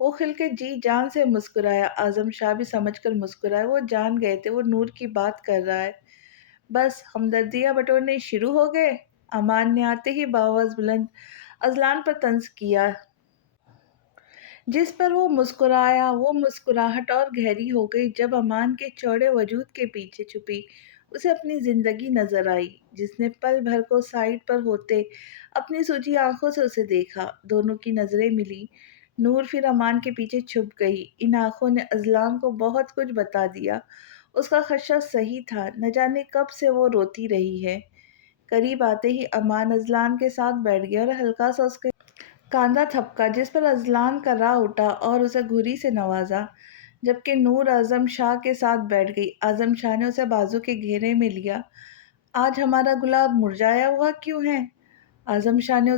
وہ کھل کے جی جان سے مسکرایا۔ اعظم شاہ بھی سمجھ کر مسکرائے، وہ جان گئے تھے وہ نور کی بات کر رہا ہے۔ بس ہمدردیاں بٹورنے شروع ہو گئے۔ امان نے آتے ہی بآواز بلند اذلان پر طنز کیا، جس پر وہ مسکرایا۔ وہ مسکراہٹ اور گہری ہو گئی جب امان کے چوڑے وجود کے پیچھے چھپی اسے اپنی زندگی نظر آئی، جس نے پل بھر کو سائڈ پر ہوتے اپنی سوجی آنکھوں سے اسے دیکھا۔ دونوں کی نظریں ملی۔ نور پھر امان کے پیچھے چھپ گئی۔ ان آنکھوں نے اذلان کو بہت کچھ بتا دیا۔ اس کا خدشہ صحیح تھا، نہ جانے کب سے وہ روتی رہی ہے۔ قریب آتے ہی امان اذلان کے ساتھ بیٹھ گیا اور ہلکا سا اس کے کاندھا تھپکا، جس پر اذلان کا راہ اٹھا اور اسے گھوری سے نوازا۔ جبکہ نور اعظم شاہ کے ساتھ بیٹھ گئی۔ اعظم شاہ نے اسے بازو کے گھیرے میں لیا۔ آج ہمارا گلاب مرجھایا ہوا کیوں ہے؟ اعظم شاہ نے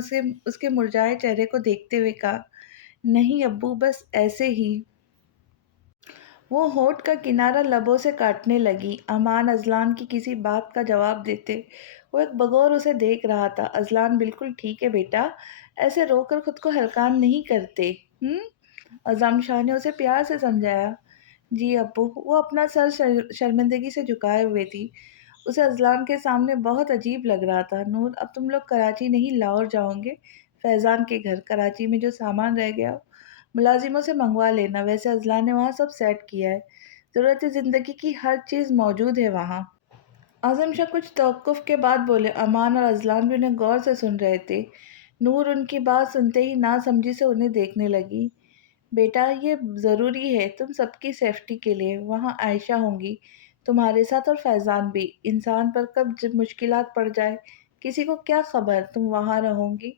اس کے مرجھائے چہرے کو دیکھتے ہوئے کہا۔ نہیں ابو، بس ایسے ہی۔ وہ ہونٹ کا کنارہ لبوں سے کاٹنے لگی۔ امان اذلان کی کسی بات کا جواب دیتے وہ ایک بغور اسے دیکھ رہا تھا۔ اذلان بالکل ٹھیک ہے بیٹا، ایسے رو کر خود کو ہلکان نہیں کرتے۔ اعظم شاہ نے اسے پیار سے سمجھایا۔ جی ابو۔ وہ اپنا سر شرمندگی سے جھکائے ہوئے تھی۔ اسے اذلان کے سامنے بہت عجیب لگ رہا تھا۔ نور، اب تم لوگ کراچی نہیں لاہور جاؤ گے، فیضان کے گھر۔ کراچی میں جو سامان رہ گیا ملازموں سے منگوا لینا، ویسے اذلان نے وہاں سب سیٹ کیا ہے، ضرورت زندگی کی ہر چیز موجود ہے وہاں۔ اعظم شاہ کچھ توقف کے بعد بولے۔ امان اور اذلان بھی انہیں غور سے سن رہے تھے۔ نور ان کی بات سنتے ہی ناسمجھی سے انہیں دیکھنے لگی۔ بیٹا یہ ضروری ہے تم سب کی سیفٹی کے لیے، وہاں عائشہ ہوں گی تمہارے ساتھ اور فیضان بھی۔ انسان پر کب جب مشکلات پڑ جائے کسی کو کیا خبر، تم وہاں رہو گی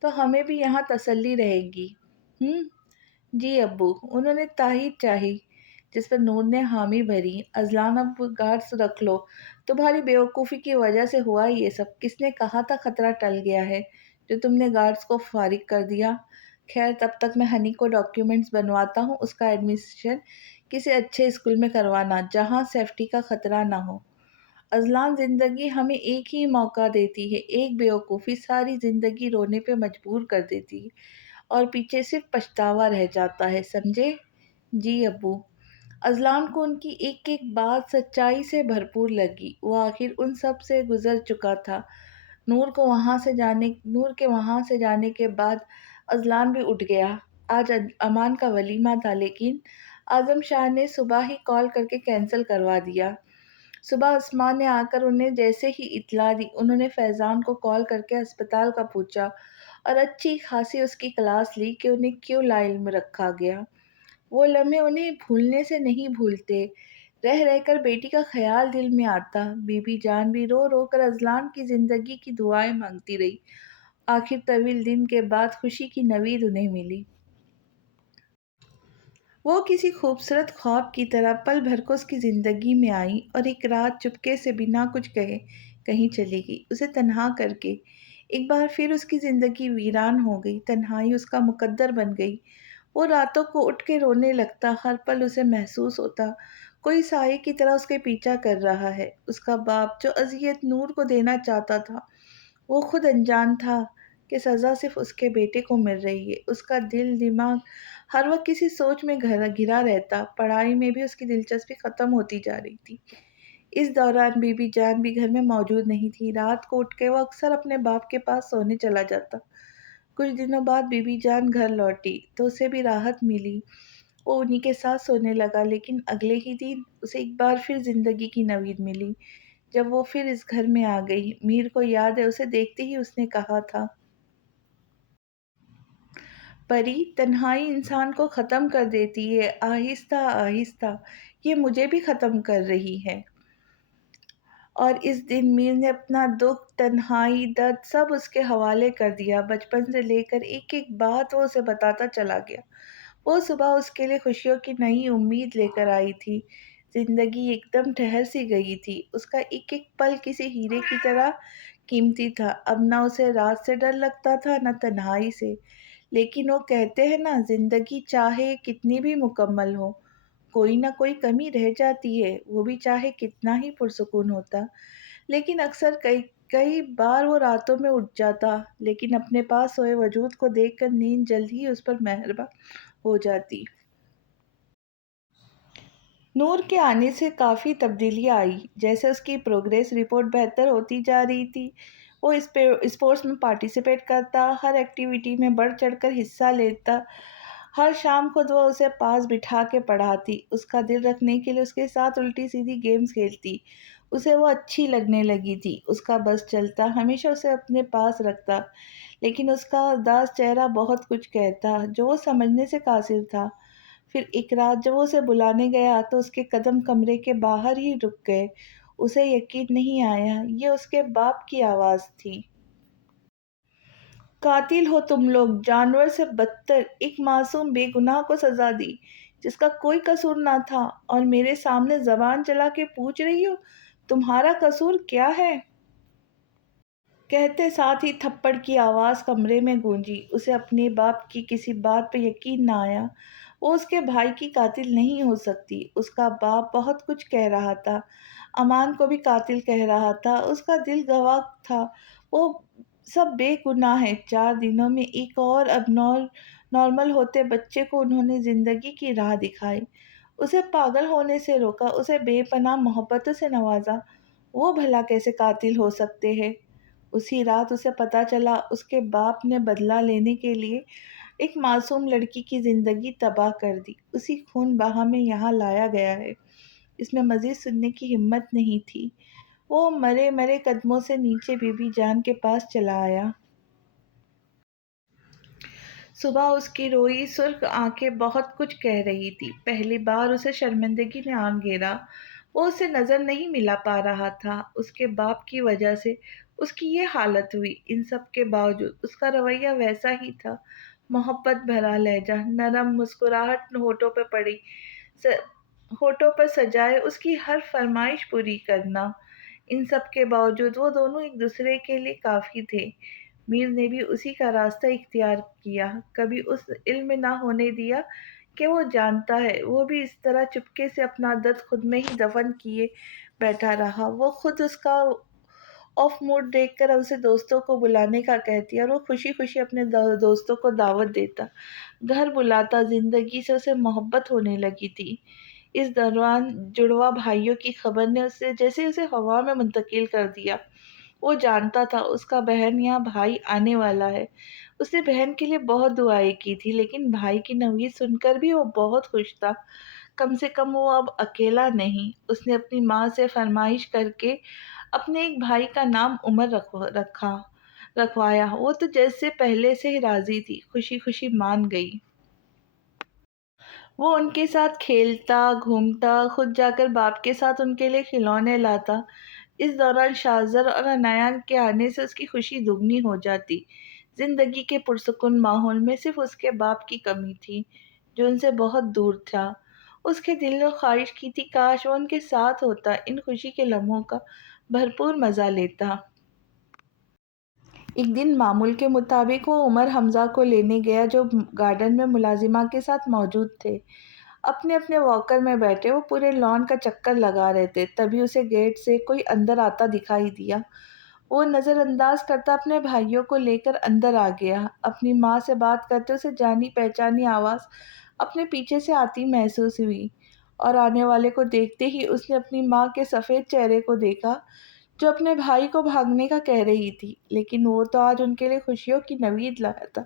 تو ہمیں بھی یہاں تسلی رہے گی۔ جی ابو، انہوں نے تائید چاہی، جس پر نور نے حامی بھری۔ اذلان، اب گارڈز رکھ لو، تمہاری بے وقوفی کی وجہ سے ہوا یہ سب۔ کس نے کہا تھا خطرہ ٹل گیا ہے جو تم نے گارڈز کو فارغ کر دیا؟ خیر تب تک میں ہنی کو ڈاکیومنٹس بنواتا ہوں، اس کا ایڈمیشن کسی اچھے اسکول میں کروانا جہاں سیفٹی کا خطرہ نہ ہو۔ اذلان، زندگی ہمیں ایک ہی موقع دیتی ہے، ایک بے وقوفی ساری زندگی رونے پہ مجبور کر دیتی ہے اور پیچھے صرف پچھتاوا رہ جاتا ہے، سمجھے؟ جی ابو۔ اذلان کو ان کی ایک ایک بات سچائی سے بھرپور لگی۔ وہ آخر ان سب سے گزر چکا تھا۔ نور کے وہاں سے جانے کے بعد اذلان بھی اٹھ گیا۔ آج امان کا ولیمہ تھا، لیکن اعظم شاہ نے صبح ہی کال کر کے کینسل کروا دیا۔ صبح عثمان نے آ کر انہیں جیسے ہی اطلاع دی، انہوں نے فیضان کو کال کر کے ہسپتال کا پوچھا اور اچھی خاصی اس کی کلاس لی کہ انہیں کیوں لا علم رکھا گیا۔ وہ لمحے انہیں بھولنے سے نہیں بھولتے، رہ رہ کر بیٹی کا خیال دل میں آتا۔ بی بی جان بھی رو رو کر اذلان کی زندگی کی دعائیں مانگتی رہی۔ آخر طویل دن کے بعد خوشی کی نوید انہیں ملی۔ وہ کسی خوبصورت خواب کی طرح پل بھر کو اس کی زندگی میں آئی اور ایک رات چپکے سے بنا کچھ کہے کہیں چلی گئی، اسے تنہا کر کے۔ ایک بار پھر اس کی زندگی ویران ہو گئی، تنہائی اس کا مقدر بن گئی۔ وہ راتوں کو اٹھ کے رونے لگتا، ہر پل اسے محسوس ہوتا کوئی سائے کی طرح اس کے پیچھا کر رہا ہے۔ اس کا باپ جو اذیت نور کو دینا چاہتا تھا، وہ خود انجان تھا کہ سزا صرف اس کے بیٹے کو مل رہی ہے۔ اس کا دل دماغ ہر وقت کسی سوچ میں گھرا رہتا، پڑھائی میں بھی اس کی دلچسپی ختم ہوتی جا رہی تھی۔ اس دوران بی بی جان بھی گھر میں موجود نہیں تھی۔ رات کو اٹھ کے وہ اکثر اپنے باپ کے پاس سونے چلا جاتا۔ کچھ دنوں بعد بی بی جان گھر لوٹی تو اسے بھی راحت ملی، وہ انہی کے ساتھ سونے لگا۔ لیکن اگلے ہی دن اسے ایک بار پھر زندگی کی نوید ملی، جب وہ پھر اس گھر میں آ گئی۔ میر کو یاد ہے، اسے دیکھتے ہی اس نے کہا تھا، پری، تنہائی انسان کو ختم کر دیتی ہے، آہستہ آہستہ یہ مجھے بھی ختم کر رہی ہے۔ اور اس دن میر نے اپنا دکھ، تنہائی، درد سب اس کے حوالے کر دیا۔ بچپن سے لے کر ایک ایک بات وہ اسے بتاتا چلا گیا۔ وہ صبح اس کے لیے خوشیوں کی نئی امید لے کر آئی تھی۔ زندگی ایک دم ٹھہر سی گئی تھی۔ اس کا ایک ایک پل کسی ہیرے کی طرح قیمتی تھا۔ اب نہ اسے رات سے ڈر لگتا تھا نہ تنہائی سے۔ لیکن وہ کہتے ہیں نا، زندگی چاہے کتنی بھی مکمل ہو، کوئی نہ کوئی کمی رہ جاتی ہے، وہ بھی چاہے کتنا ہی پرسکون ہوتا۔ لیکن اکثر کئی بار وہ راتوں میں اٹھ جاتا، لیکن اپنے پاس سوئے وجود کو دیکھ کر نیند جلد ہی اس پر مہربان ہو جاتی۔ نور کے آنے سے کافی تبدیلیاں آئی، جیسے اس کی پروگریس رپورٹ بہتر ہوتی جا رہی تھی۔ وہ اسپورٹس میں پارٹیسپیٹ کرتا، ہر ایکٹیویٹی میں بڑھ چڑھ کر حصہ لیتا۔ ہر شام خود وہ اسے پاس بٹھا کے پڑھاتی، اس کا دل رکھنے کے لیے اس کے ساتھ الٹی سیدھی گیمز کھیلتی۔ اسے وہ اچھی لگنے لگی تھی، اس کا بس چلتا، ہمیشہ اسے اپنے پاس رکھتا۔ لیکن اس کا اداس چہرہ بہت کچھ کہتا، جو وہ سمجھنے سے قاصر تھا۔ پھر ایک رات جب وہ اسے بلانے گیا تو اس کے قدم کمرے کے باہر ہی رک گئے۔ اسے یقین نہیں آیا، یہ اس کے باپ کی آواز تھی۔ قاتل ہو تم لوگ، جانور سے بدتر، ایک معصوم بے گناہ کو سزا دی جس کا کوئی قصور نہ تھا، اور میرے سامنے زبان چلا کے پوچھ رہی ہو تمہارا قصور کیا ہے؟ کہتے ساتھ ہی تھپڑ کی آواز کمرے میں گونجی۔ اسے اپنے باپ کی کسی بات پہ یقین نہ آیا۔ وہ اس کے بھائی کی قاتل نہیں ہو سکتی۔ اس کا باپ بہت کچھ کہہ رہا تھا، امان کو بھی قاتل کہہ رہا تھا، اس کا دل گواہ تھا، وہ سب بے گناہ ہے۔ 4 دنوں میں ایک اور اب نارمل ہوتے بچے کو انہوں نے زندگی کی راہ دکھائی، اسے پاگل ہونے سے روکا، اسے بے پناہ محبتوں سے نوازا۔ وہ بھلا کیسے قاتل ہو سکتے ہیں؟ اسی رات اسے پتہ چلا اس کے باپ نے بدلہ لینے کے لیے ایک معصوم لڑکی کی زندگی تباہ کر دی، اسی خون بہا میں یہاں لایا گیا ہے۔ اس میں مزید سننے کی ہمت نہیں تھی۔ وہ مرے مرے قدموں سے نیچے بی بی جان کے پاس چلا آیا۔ صبح اس کی روئی سرخ آنکھیں بہت کچھ کہہ رہی تھی۔ پہلی بار اسے شرمندگی نے آن گھیرا۔ وہ اسے نظر نہیں ملا پا رہا تھا۔ اس کے باپ کی وجہ سے اس کی یہ حالت ہوئی۔ ان سب کے باوجود اس کا رویہ ویسا ہی تھا، محبت بھرا لہجہ، نرم مسکراہٹ ہونٹوں پر سجائے اس کی ہر فرمائش پوری کرنا۔ ان سب کے باوجود وہ دونوں ایک دوسرے کے لیے کافی تھے۔ میر نے بھی اسی کا راستہ اختیار کیا، کبھی اس علم نہ ہونے دیا کہ وہ جانتا ہے۔ وہ بھی اس طرح چپکے سے اپنا درد خود میں ہی دفن کیے بیٹھا رہا۔ وہ خود اس کا آف موڈ دیکھ کر اسے دوستوں کو بلانے کا کہتی اور وہ خوشی خوشی اپنے دوستوں کو دعوت دیتا، گھر بلاتا۔ زندگی سے اسے محبت ہونے لگی تھی۔ اس دوران جڑواں بھائیوں کی خبر نے اسے ہوا میں منتقل کر دیا۔ وہ جانتا تھا اس کا بہن یا بھائی آنے والا ہے۔ اس نے بہن کے لیے بہت دعائیں کی تھی، لیکن بھائی کی نوید سن کر بھی وہ بہت خوش تھا۔ کم سے کم وہ اب اکیلا نہیں۔ اس نے اپنی ماں سے فرمائش کر کے اپنے ایک بھائی کا نام عمر رکھوایا۔ وہ تو جیسے پہلے سے ہی راضی تھی، خوشی خوشی مان گئی۔ وہ ان کے ساتھ کھیلتا، گھومتا، خود جا کر باپ کے ساتھ ان کے لیے کھلونے لاتا۔ اس دوران شاہزر اور عنایا کے آنے سے اس کی خوشی دگنی ہو جاتی۔ زندگی کے پرسکون ماحول میں صرف اس کے باپ کی کمی تھی، جو ان سے بہت دور تھا۔ اس کے دل نے خواہش کی تھی کاش وہ ان کے ساتھ ہوتا، ان خوشی کے لمحوں کا بھرپور مزہ لیتا۔ ایک دن معمول کے مطابق وہ عمر حمزہ کو لینے گیا، جو گارڈن میں ملازمہ کے ساتھ موجود تھے۔ اپنے اپنے واکر میں بیٹھے وہ پورے لان کا چکر لگا رہے تھے۔ تبھی اسے گیٹ سے کوئی اندر آتا دکھائی دیا۔ وہ نظر انداز کرتا اپنے بھائیوں کو لے کر اندر آ گیا۔ اپنی ماں سے بات کرتے اسے جانی پہچانی آواز اپنے پیچھے سے آتی محسوس ہوئی، اور آنے والے کو دیکھتے ہی اس نے اپنی ماں کے سفید چہرے کو دیکھا، جو اپنے بھائی کو بھاگنے کا کہہ رہی تھی، لیکن وہ تو آج ان کے لیے خوشیوں کی نوید لایا تھا۔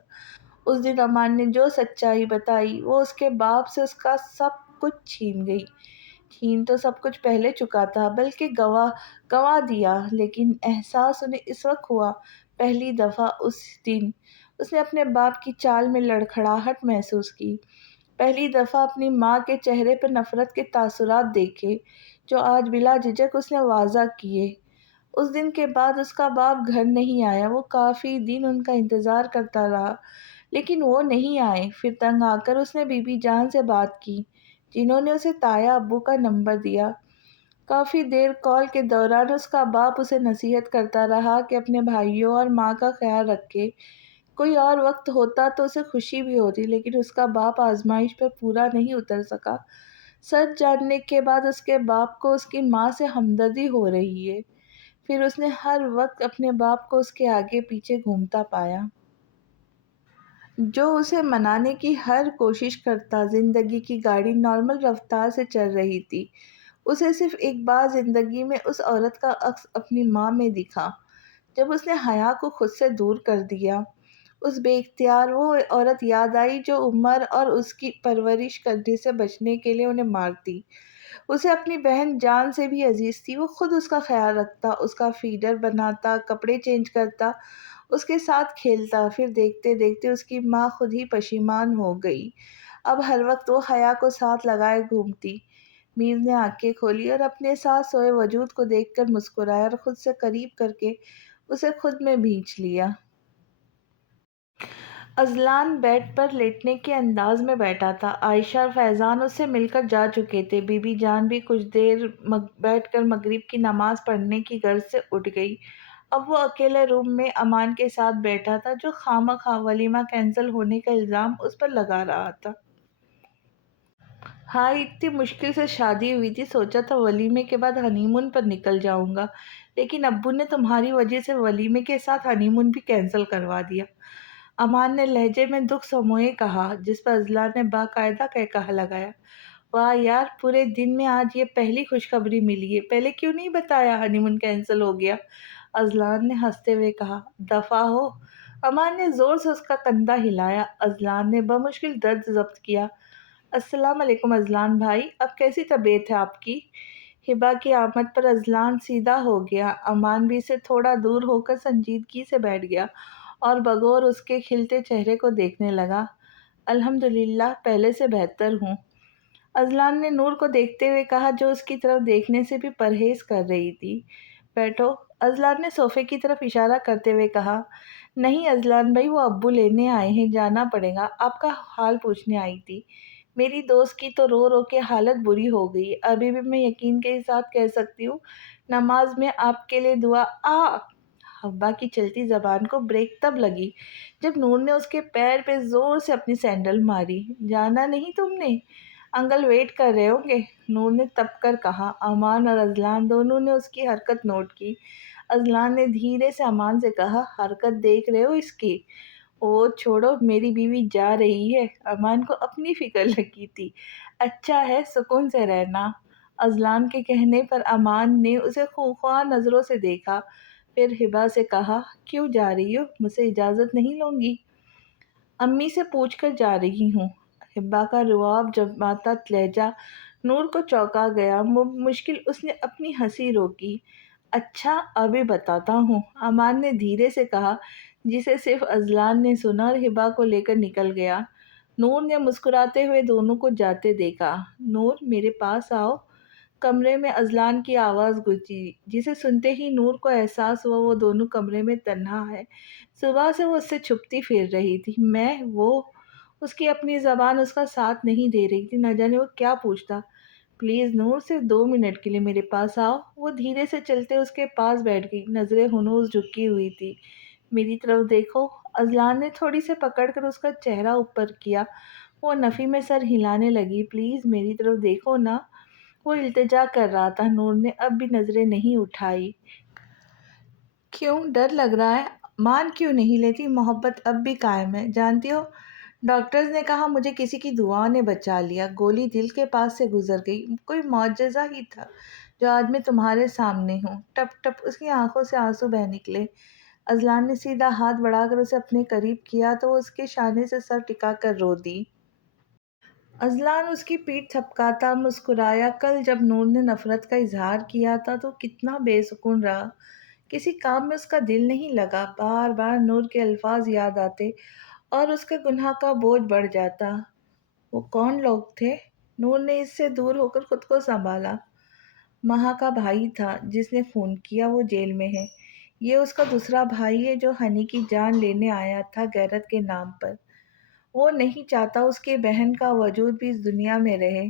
اس دن امان نے جو سچائی بتائی، وہ اس کے باپ سے اس کا سب کچھ چھین گئی۔ چھین تو سب کچھ پہلے چکا تھا، بلکہ گوا دیا، لیکن احساس انہیں اس وقت ہوا، پہلی دفعہ اس دن اس نے اپنے باپ کی چال میں لڑکھڑاہٹ محسوس کی، پہلی دفعہ اپنی ماں کے چہرے پر نفرت کے تاثرات دیکھے، جو آج بلا جھجک اس نے واضح کیے۔ اس دن کے بعد اس کا باپ گھر نہیں آیا۔ وہ کافی دن ان کا انتظار کرتا رہا، لیکن وہ نہیں آئے۔ پھر تنگ آ کر اس نے بی بی جان سے بات کی، جنہوں نے اسے تایا ابو کا نمبر دیا۔ کافی دیر کال کے دوران اس کا باپ اسے نصیحت کرتا رہا کہ اپنے بھائیوں اور ماں کا خیال رکھے۔ کوئی اور وقت ہوتا تو اسے خوشی بھی ہوتی، لیکن اس کا باپ آزمائش پر پورا نہیں اتر سکا۔ سچ جاننے کے بعد اس کے باپ کو اس کی ماں سے ہمدردی ہو رہی ہے۔ پھر اس نے ہر وقت اپنے باپ کو اس کے آگے پیچھے گھومتا پایا۔ جو اسے منانے کی ہر کوشش کرتا۔ زندگی کی گاڑی نارمل رفتار سے چل رہی تھی۔ اسے صرف ایک بار زندگی میں اس عورت کا عکس اپنی ماں میں دکھا جب اس نے حیا کو خود سے دور کر دیا۔ اس بے اختیار وہ عورت یاد آئی جو عمر اور اس کی پرورش کرنے سے بچنے کے لیے انہیں مارتی۔ اسے اپنی بہن جان سے بھی عزیز تھی۔ وہ خود اس کا خیال رکھتا، اس کا فیڈر بناتا، کپڑے چینج کرتا، اس کے ساتھ کھیلتا۔ پھر دیکھتے دیکھتے اس کی ماں خود ہی پشیمان ہو گئی۔ اب ہر وقت وہ حیا کو ساتھ لگائے گھومتی۔ میر نے آنکھیں کھولی اور اپنے ساتھ سوئے وجود کو دیکھ کر مسکرایا اور خود سے قریب کر کے اسے خود میں بھینچ لیا۔ اذلان بیڈ پر لیٹنے کے انداز میں بیٹھا تھا۔ عائشہ اور فیضان اس سے مل کر جا چکے تھے۔ بی بی جان بھی کچھ دیر بیٹھ کر مغرب کی نماز پڑھنے کی غرض سے اٹھ گئی۔ اب وہ اکیلے روم میں امان کے ساتھ بیٹھا تھا جو خواہ مخواہ ولیمہ کینسل ہونے کا الزام اس پر لگا رہا تھا۔ ہائے، اتنی مشکل سے شادی ہوئی تھی، سوچا تھا ولیمے کے بعد ہنی مون پر نکل جاؤں گا، لیکن ابو نے تمہاری وجہ سے ولیمے کے ساتھ ہنی مون بھی کینسل کروا دیا۔ امان نے لہجے میں دکھ سموئے کہا، جس پر اذلان نے باقاعدہ قہقہہ لگایا۔ واہ یار، پورے دن میں آج یہ پہلی خوشخبری ملی ہے، پہلے کیوں نہیں بتایا ہنی مون کینسل ہو گیا؟ اذلان نے ہنستے ہوئے کہا۔ دفع ہو۔ امان نے زور سے اس کا کندھا ہلایا۔ اذلان نے بمشکل درد ضبط کیا۔ السلام علیکم اذلان بھائی، اب کیسی طبیعت ہے آپ کی؟ ہبا کی آمد پر اذلان سیدھا ہو گیا۔ امان بھی سے تھوڑا دور ہو کر سنجیدگی سے بیٹھ گیا اور بغور اس کے کھلتے چہرے کو دیکھنے لگا۔ الحمدللہ، پہلے سے بہتر ہوں، اذلان نے نور کو دیکھتے ہوئے کہا جو اس کی طرف دیکھنے سے بھی پرہیز کر رہی تھی۔ بیٹھو، اذلان نے صوفے کی طرف اشارہ کرتے ہوئے کہا۔ نہیں اذلان بھائی، وہ ابو لینے آئے ہیں، جانا پڑے گا، آپ کا حال پوچھنے آئی تھی۔ میری دوست کی تو رو رو کے حالت بری ہو گئی ہے، ابھی بھی میں یقین کے ساتھ کہہ سکتی ہوں نماز میں آپ کے لیے دعا حبا کی چلتی زبان کو بریک تب لگی جب نور نے اس کے پیر پہ زور سے اپنی سینڈل ماری۔ جانا نہیں تم نے؟ انکل ویٹ کر رہے ہوں گے، نور نے تپ کر کہا۔ امان اور اذلان دونوں نے اس کی حرکت نوٹ کی۔ اذلان نے دھیرے سے امان سے کہا، حرکت دیکھ رہے ہو اس کی؟ او چھوڑو، میری بیوی جا رہی ہے۔ امان کو اپنی فکر لگی تھی۔ اچھا ہے، سکون سے رہنا۔ اذلان کے کہنے پر امان نے اسے خونخوار نظروں سے دیکھا، پھر ہبا سے کہا، کیوں جا رہی ہو؟ مجھ سے اجازت نہیں لوں گی؟ امی سے پوچھ کر جا رہی ہوں۔ ہبا کا رعب جماتا لہجہ نور کو چونکا گیا۔ مشکل اس نے اپنی ہنسی روکی۔ اچھا، ابھی بتاتا ہوں، امان نے دھیرے سے کہا، جسے صرف اذلان نے سنا اور ہبا کو لے کر نکل گیا۔ نور نے مسکراتے ہوئے دونوں کو جاتے دیکھا۔ نور، میرے پاس آؤ، کمرے میں اذلان کی آواز گونجی، جسے سنتے ہی نور کو احساس ہوا وہ دونوں کمرے میں تنہا ہے۔ صبح سے وہ اس سے چھپتی پھر رہی تھی۔ اس کی اپنی زبان اس کا ساتھ نہیں دے رہی تھی، نہ جانے وہ کیا پوچھتا۔ پلیز نور، صرف 2 منٹ کے لیے میرے پاس آؤ۔ وہ دھیرے سے چلتے اس کے پاس بیٹھ گئی، نظریں ہنوز جھکی ہوئی تھی۔ میری طرف دیکھو۔ اذلان نے تھوڑی سے پکڑ کر اس کا چہرہ اوپر کیا۔ وہ نفی میں سر ہلانے لگی۔ پلیز میری طرف دیکھو نا، وہ التجا کر رہا تھا۔ نور نے اب بھی نظریں نہیں اٹھائی۔ کیوں، ڈر لگ رہا ہے؟ مان کیوں نہیں لیتی؟ محبت اب بھی قائم ہے، جانتی ہو، ڈاکٹرز نے کہا مجھے کسی کی دعاؤں نے بچا لیا، گولی دل کے پاس سے گزر گئی، کوئی معجزہ ہی تھا جو آج میں تمہارے سامنے ہوں۔ ٹپ ٹپ اس کی آنکھوں سے آنسو بہہ نکلے۔ اذلان نے سیدھا ہاتھ بڑھا کر اسے اپنے قریب کیا تو وہ اس کے شانے سے سر ٹکا کر رو دی۔ اذلان اس کی پیٹھ تھپکاتا مسکرایا۔ کل جب نور نے نفرت کا اظہار کیا تھا تو کتنا بے سکون رہا، کسی کام میں اس کا دل نہیں لگا۔ بار بار نور کے الفاظ یاد آتے اور اس کے گناہ کا بوجھ بڑھ جاتا۔ وہ کون لوگ تھے؟ نور نے اس سے دور ہو کر خود کو سنبھالا۔ مہا کا بھائی تھا جس نے خون کیا، وہ جیل میں ہے۔ یہ اس کا دوسرا بھائی ہے جو ہنی کی جان لینے آیا تھا غیرت کے نام پر۔ وہ نہیں چاہتا اس کی بہن کا وجود بھی اس دنیا میں رہے،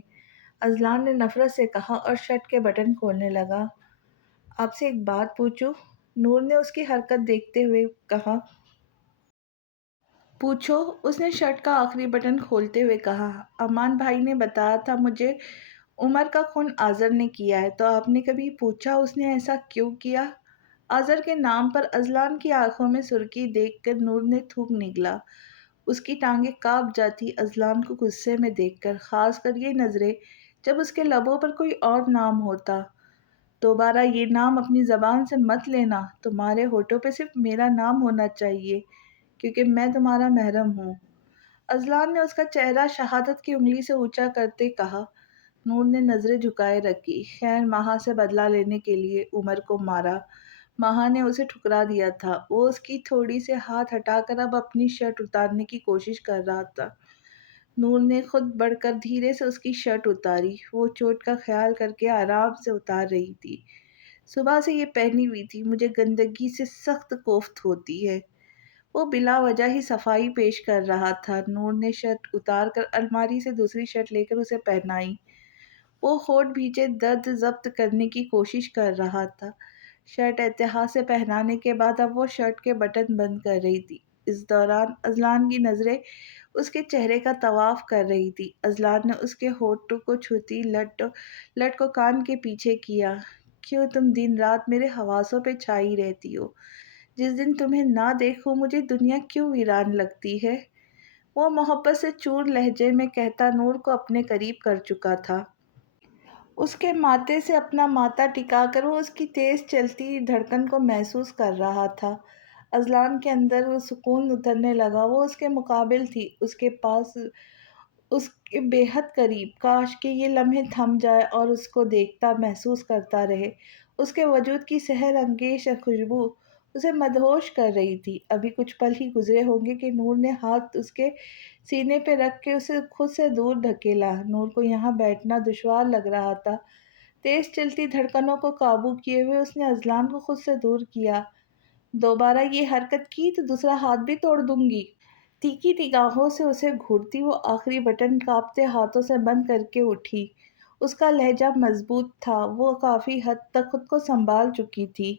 اذلان نے نفرت سے کہا اور شرٹ کے بٹن کھولنے لگا۔ آپ سے ایک بات پوچھوں؟ نور نے اس کی حرکت دیکھتے ہوئے کہا۔ پوچھو، اس نے شرٹ کا آخری بٹن کھولتے ہوئے کہا۔ امان بھائی نے بتایا تھا مجھے عمر کا خون آذر نے کیا ہے، تو آپ نے کبھی پوچھا اس نے ایسا کیوں کیا؟ آذر کے نام پر اذلان کی آنکھوں میں سرخی دیکھ کر نور نے تھوک نگلا۔ اس کی ٹانگیں کانپ جاتی اذلان کو غصے میں دیکھ کر، خاص کر یہ نظریں جب اس کے لبوں پر کوئی اور نام ہوتا۔ دوبارہ یہ نام اپنی زبان سے مت لینا، تمہارے ہونٹوں پہ صرف میرا نام ہونا چاہیے کیونکہ میں تمہارا محرم ہوں۔ اذلان نے اس کا چہرہ شہادت کی انگلی سے اونچا کرتے کہا۔ نور نے نظریں جھکائے رکھی، خیر ماہا سے بدلہ لینے کے لیے عمر کو مارا۔ ماہا نے اسے ٹھکرا دیا تھا۔ وہ اس کی تھوڑی سے ہاتھ ہٹا کر اب اپنی شرٹ اتارنے کی کوشش کر رہا تھا۔ نور نے خود بڑھ کر دھیرے سے اس کی شرٹ اتاری۔ وہ چوٹ کا خیال کر کے آرام سے اتار رہی تھی۔ صبح سے یہ پہنی ہوئی تھی، مجھے گندگی سے سخت کوفت ہوتی ہے۔ وہ بلا وجہ ہی صفائی پیش کر رہا تھا۔ نور نے شرٹ اتار کر الماری سے دوسری شرٹ لے کر اسے پہنائی۔ وہ ہونٹ بھیجے درد ضبط کرنے کی کوشش کر رہا تھا۔ شرٹ احتیاط سے پہنانے کے بعد اب وہ شرٹ کے بٹن بند کر رہی تھی۔ اس دوران اذلان کی نظریں اس کے چہرے کا طواف کر رہی تھی۔ اذلان نے اس کے ہونٹوں کو چھوتی لٹ کو کان کے پیچھے کیا۔ کیوں تم دن رات میرے حواسوں پہ چھائی رہتی ہو؟ جس دن تمہیں نہ دیکھوں مجھے دنیا کیوں ویران لگتی ہے؟ وہ محبت سے چور لہجے میں کہتا نور کو اپنے قریب کر چکا تھا۔ اس کے ماتھے سے اپنا ماتھا ٹکا کر وہ اس کی تیز چلتی دھڑکن کو محسوس کر رہا تھا۔ اذلان کے اندر وہ سکون اترنے لگا۔ وہ اس کے مقابل تھی، اس کے پاس، اس کے بے حد قریب۔ کاش کہ یہ لمحے تھم جائے اور اس کو دیکھتا، محسوس کرتا رہے۔ اس کے وجود کی سحر انگیز خوشبو اسے مدہوش کر رہی تھی۔ ابھی کچھ پل ہی گزرے ہوں گے کہ نور نے ہاتھ اس کے سینے پہ رکھ کے اسے خود سے دور دھکیلا۔ نور کو یہاں بیٹھنا دشوار لگ رہا تھا۔ تیز چلتی دھڑکنوں کو قابو کیے ہوئے اس نے اذلان کو خود سے دور کیا۔ دوبارہ یہ حرکت کی تو دوسرا ہاتھ بھی توڑ دوں گی۔ تیکھی نگاہوں سے اسے گھورتی وہ آخری بٹن کانپتے ہاتھوں سے بند کر کے اٹھی۔ اس کا لہجہ مضبوط تھا، وہ کافی حد تک خود کو سنبھال چکی تھی۔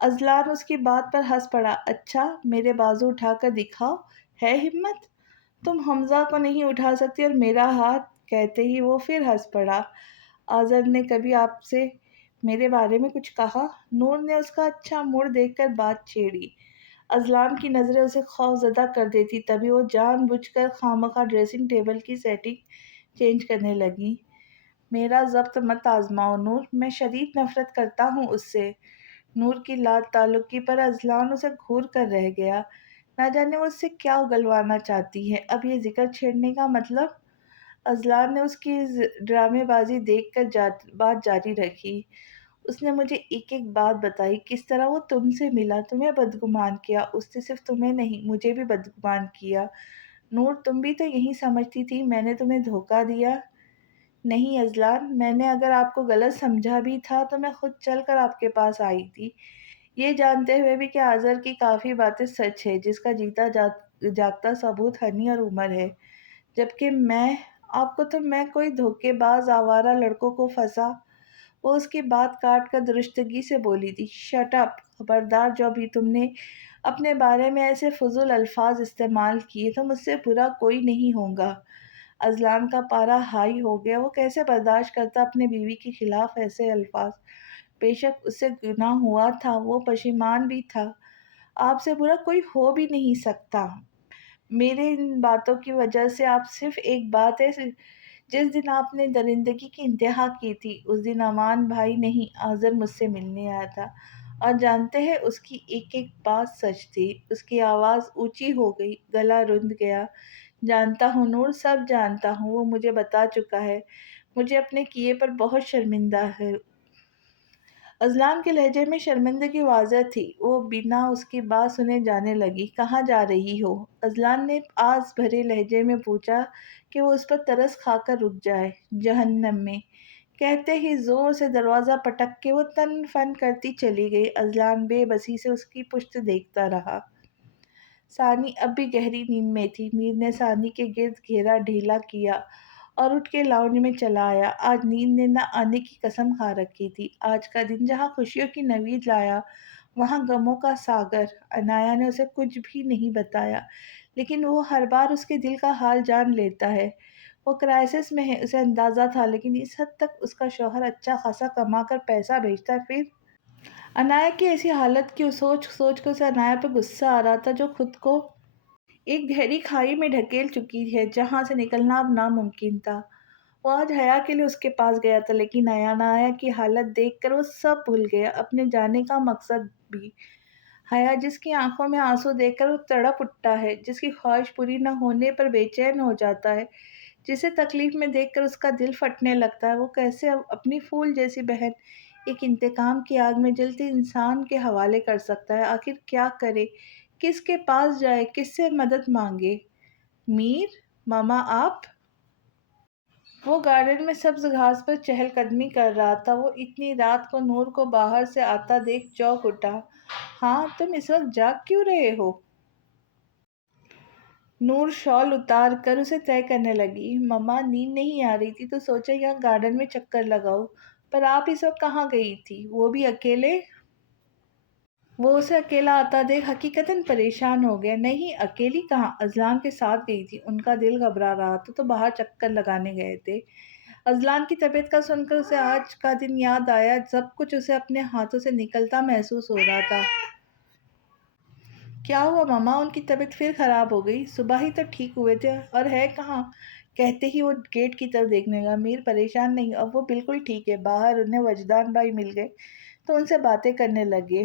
اذلان اس کی بات پر ہنس پڑا۔ اچھا، میرے بازو اٹھا کر دکھاؤ، ہے ہمت؟ تم حمزہ کو نہیں اٹھا سکتی اور میرا ہاتھ؟ کہتے ہی وہ پھر ہنس پڑا۔ آذر نے کبھی آپ سے میرے بارے میں کچھ کہا؟ نور نے اس کا اچھا موڈ دیکھ کر بات چھیڑی۔ اذلان کی نظریں اسے خوف زدہ کر دیتی، تبھی وہ جان بوجھ کر خواہ ڈریسنگ ٹیبل کی سیٹنگ چینج کرنے لگی۔ میرا ضبط مت آزماؤ نور، میں شدید نفرت کرتا ہوں اس سے۔ نور کی لا تعلقی پر اذلان اسے گھور کر رہ گیا۔ نہ جانے وہ اس سے کیا اگلوانا چاہتی ہے۔ اب یہ ذکر چھیڑنے کا مطلب؟ اذلان نے اس کی ڈرامے بازی دیکھ کر بات جاری رکھی۔ اس نے مجھے ایک ایک بات بتائی، کس طرح وہ تم سے ملا، تمہیں بدگمان کیا۔ اس نے صرف تمہیں نہیں، مجھے بھی بدگمان کیا۔ نور، تم بھی تو یہی سمجھتی تھی میں نے تمہیں دھوکہ دیا؟ نہیں اذلان، میں نے اگر آپ کو غلط سمجھا بھی تھا تو میں خود چل کر آپ کے پاس آئی تھی، یہ جانتے ہوئے بھی کہ آذر کی کافی باتیں سچ ہے، جس کا جیتا جاگتا ثبوت ہنی اور عمر ہے۔ جبکہ آپ کو تو میں کوئی دھوکے باز آوارہ لڑکوں کو پھنسا۔ وہ اس کی بات کاٹ کر درستگی سے بولی تھی۔ شٹ اپ، خبردار، جو بھی تم نے اپنے بارے میں ایسے فضول الفاظ استعمال کیے تو مجھ سے برا کوئی نہیں ہوگا۔ اذلان کا پارا ہائی ہو گیا۔ وہ کیسے برداشت کرتا اپنے بیوی کے خلاف ایسے الفاظ؟ بے شک اس سے گناہ ہوا تھا، وہ پشیمان بھی تھا۔ آپ سے برا کوئی ہو بھی نہیں سکتا۔ میرے ان باتوں کی وجہ سے آپ صرف ایک بات ہے، جس دن آپ نے درندگی کی انتہا کی تھی اس دن امان بھائی نہیں آذر مجھ سے ملنے آیا تھا، اور جانتے ہیں اس کی ایک ایک بات سچ تھی۔ اس کی آواز اونچی ہو گئی، گلا رند گیا۔ جانتا ہوں نور، سب جانتا ہوں، وہ مجھے بتا چکا ہے۔ مجھے اپنے کیے پر بہت شرمندہ ہے۔ اذلان کے لہجے میں شرمندگی واضح تھی۔ وہ بنا اس کی بات سنے جانے لگی۔ کہاں جا رہی ہو؟ اذلان نے آز بھرے لہجے میں پوچھا کہ وہ اس پر ترس کھا کر رک جائے۔ جہنم میں، کہتے ہی زور سے دروازہ پٹک کے وہ تن فن کرتی چلی گئی۔ اذلان بے بسی سے اس کی پشت دیکھتا رہا۔ ثانی اب بھی گہری نیند میں تھی۔ میر نے ثانی کے گرد گھیرا ڈھیلا کیا اور اٹھ کے لاؤنج میں چلا آیا۔ آج نیند نے نہ آنے کی قسم کھا رکھی تھی۔ آج کا دن جہاں خوشیوں کی نوید لایا وہاں غموں کا ساغر۔ عنایہ نے اسے کچھ بھی نہیں بتایا، لیکن وہ ہر بار اس کے دل کا حال جان لیتا ہے۔ وہ کرائسس میں ہے، اسے اندازہ تھا، لیکن اس حد تک اس کا شوہر اچھا خاصا کما کر پیسہ بھیجتا ہے پھر؟ عنایہ کی ایسی حالت کی سوچ سوچ کے اسے عنایہ پہ غصہ آ رہا تھا، جو خود کو ایک گہری کھائی میں ڈھکیل چکی ہے جہاں سے نکلنا اب ناممکن تھا۔ وہ آج حیا کے لیے اس کے پاس گیا تھا، لیکن حیا کی حالت دیکھ کر وہ سب بھول گیا، اپنے جانے کا مقصد بھی۔ حیا جس کی آنکھوں میں آنسو دیکھ کر وہ تڑپ اٹھتا ہے، جس کی خواہش پوری نہ ہونے پر بے چین ہو جاتا ہے، جسے تکلیف میں دیکھ کر اس کا دل پھٹنے لگتا ہے، وہ کیسے اپنی پھول جیسی بہن ایک انتقام کی آگ میں جلتے انسان کے حوالے کر سکتا ہے؟ آخر کیا کرے؟ کس کے پاس جائے؟ کس سے مدد مانگے؟ میر، ماما آپ؟ وہ گارڈن میں سبز گھاس پر چہل قدمی کر رہا تھا۔ وہ اتنی رات کو نور کو باہر سے آتا دیکھ چونک اٹھا۔ ہاں، تم اس وقت جاگ کیوں رہے ہو؟ نور شال اتار کر اسے طے کرنے لگی۔ مما، نیند نہیں آ رہی تھی تو سوچا یہاں گارڈن میں چکر لگاؤ، پر آپ اس وقت کہاں گئی تھی؟ وہ بھی اکیلے؟ وہ اسے اکیلا آتا دیکھ حقیقتاً پریشان ہو گیا۔ نہیں، اکیلی کہاں، اذلان کے ساتھ گئی تھی، ان کا دل گھبرا رہا تھا تو باہر چکر لگانے گئے تھے۔ اذلان کی طبیعت کا سن کر اسے آج کا دن یاد آیا، سب کچھ اسے اپنے ہاتھوں سے نکلتا محسوس ہو رہا تھا۔ کیا ہوا مما؟ ان کی طبیعت پھر خراب ہو گئی؟ صبح ہی تو ٹھیک ہوئے تھے، اور ہے کہاں؟ کہتے ہی وہ گیٹ کی طرف دیکھنے لگا۔ میر، پریشان نہیں، اب وہ بالکل ٹھیک ہے۔ باہر انہیں وجدان بھائی مل گئے تو ان سے باتیں کرنے لگے۔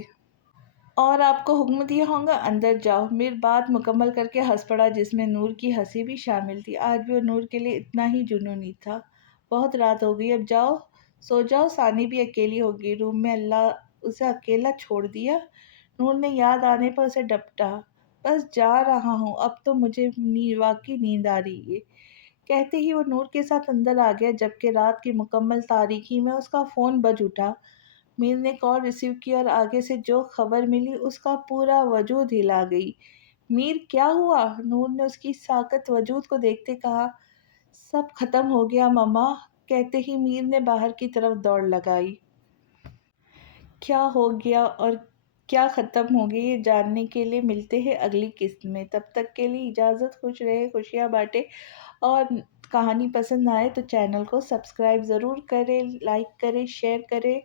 اور آپ کو حکم دیا ہوگا اندر جاؤ۔ میر بات مکمل کر کے ہنس پڑا، جس میں نور کی ہنسی بھی شامل تھی۔ آج بھی وہ نور کے لیے اتنا ہی جنونی تھا۔ بہت رات ہو گئی، اب جاؤ سو جاؤ، ثانی بھی اکیلی ہوگی روم میں، اللہ اسے اکیلا چھوڑ دیا۔ نور نے یاد آنے پر اسے ڈپٹا۔ بس جا رہا ہوں، اب تو مجھے واقعی نیند آ رہی ہے۔ کہتے ہی وہ نور کے ساتھ اندر آ گیا، جبکہ رات کی مکمل تاریکی میں اس کا فون بج اٹھا۔ میر نے کال ریسیو کی اور آگے سے جو خبر ملی اس کا پورا وجود ہلا گئی۔ میر، کیا ہوا؟ نور نے اس کی ساکت وجود کو دیکھتے کہا۔ سب ختم ہو گیا مما، کہتے ہی میر نے باہر کی طرف دوڑ لگائی۔ کیا ہو گیا اور کیا ختم ہو گیا، یہ جاننے کے لیے ملتے ہیں اگلی قسط میں۔ تب تک کے لیے اجازت، خوش رہے، خوشیاں بانٹے، اور کہانی پسند آئے تو چینل کو سبسکرائب ضرور کریں، لائک کریں، شیئر کریں۔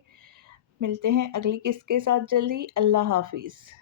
ملتے ہیں اگلی قسط کے ساتھ جلدی۔ اللہ حافظ۔